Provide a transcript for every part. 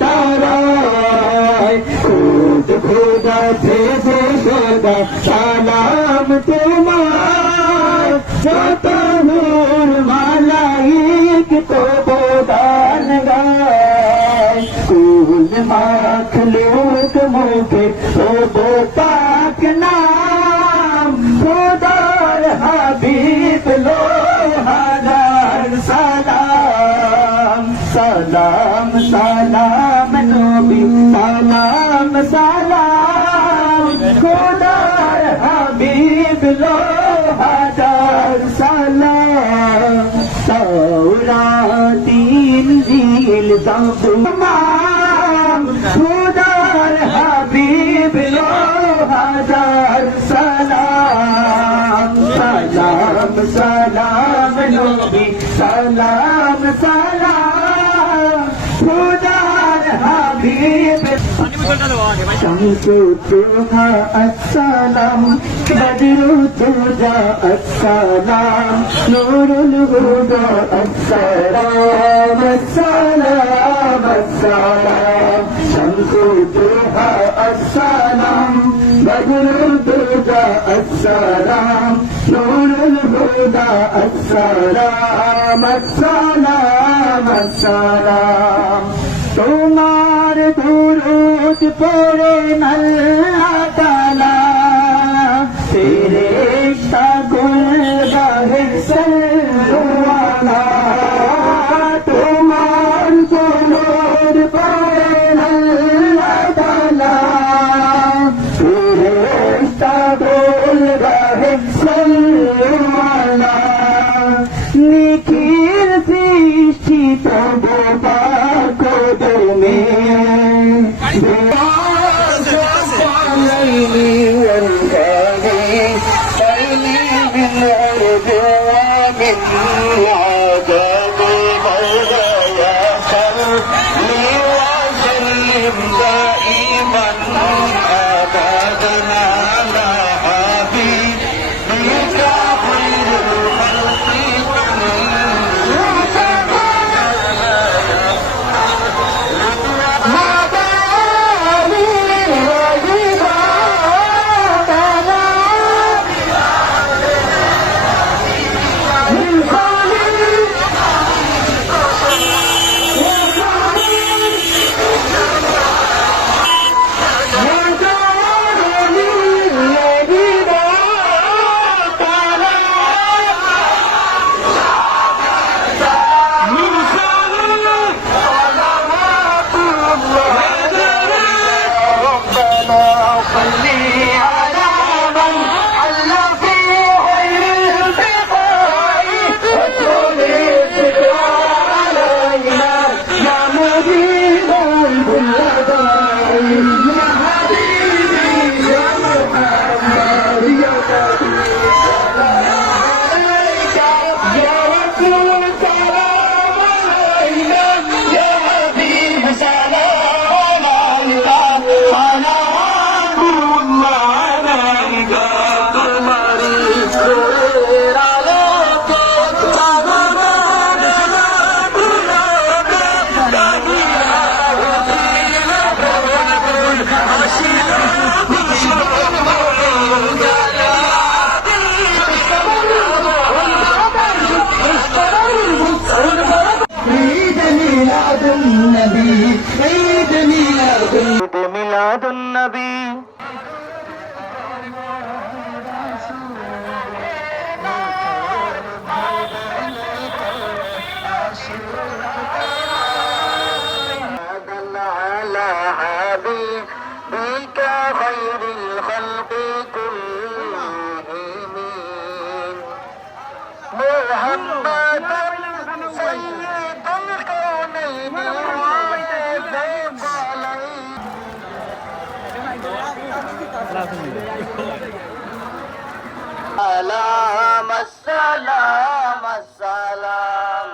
তারায়। খুদ খুদা থেকে সদা সালাম তোমার যত নূর মালাইক তো বোদান গায়। কুল মাখলুক মুখে খোদার হাবিব লো হাজার সালাম সালাম সালাম নবী সালাম সালাম السلام بدر الدجى السلام نور الهدى السلام السلام السلام شمس الضحى السلام بدر الدجى السلام نور الهدى السلام السلام السلام দুরুদ পড়ে নল্লা তেরে গুল গাহে সল্লুয়ালা তোমার দুরুদ পড়ে নল্লা তেরে গুল গাহে সল্লুয়ালা নিখিল সৃষ্টি তব والهادي خير మిలాదున్నబీ সালাম সালাম সালাম।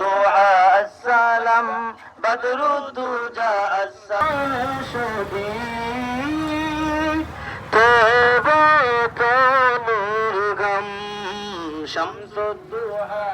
দোয়া সালাম বদরু তুজা সালাম শুধু তোবা তো নুরগম শামসুদ্দোহা